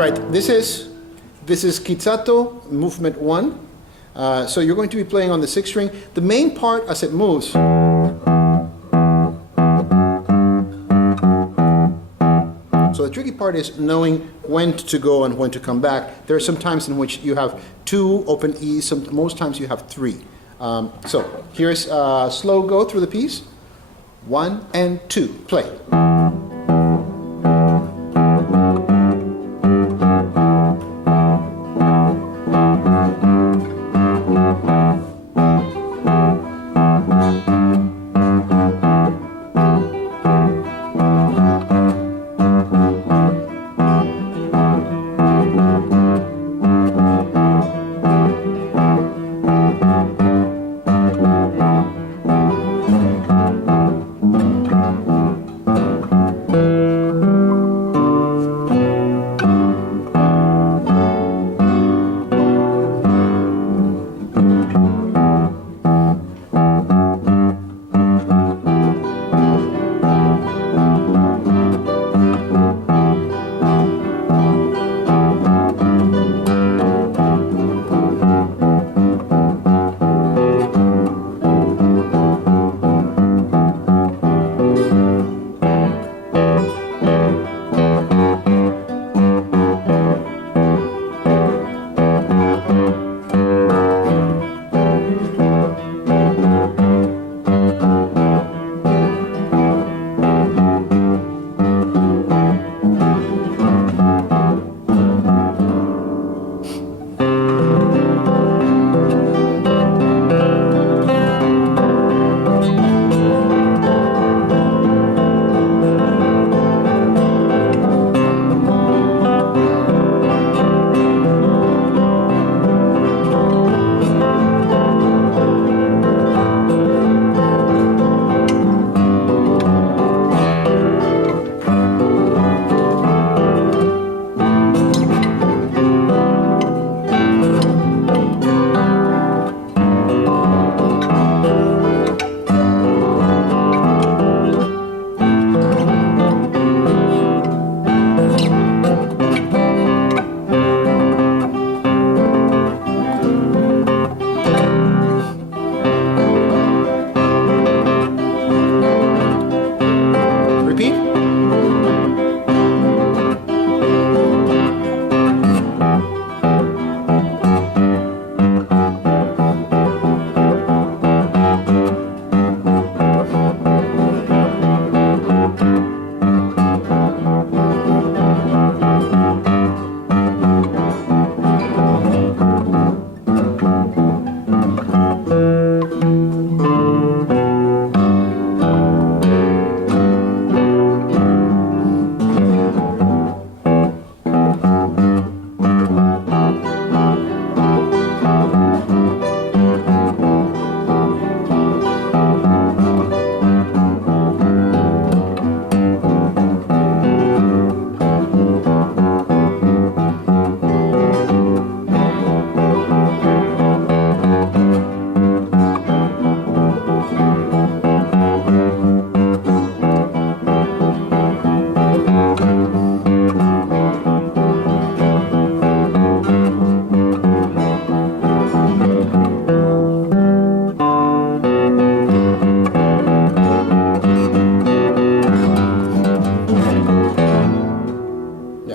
right, this is Quitsato movement 1. So you're going to be playing on the 6th string. The main part as it moves. So the tricky part is knowing when to go and when to come back. There are some times in which you have 2 open E's, most times you have 3. So here's a slow go through the piece. 1 and 2, play.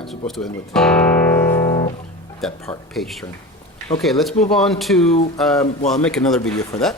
Supposed to end with that part, page turn. Okay, let's move on to, well, I'll make another video for that.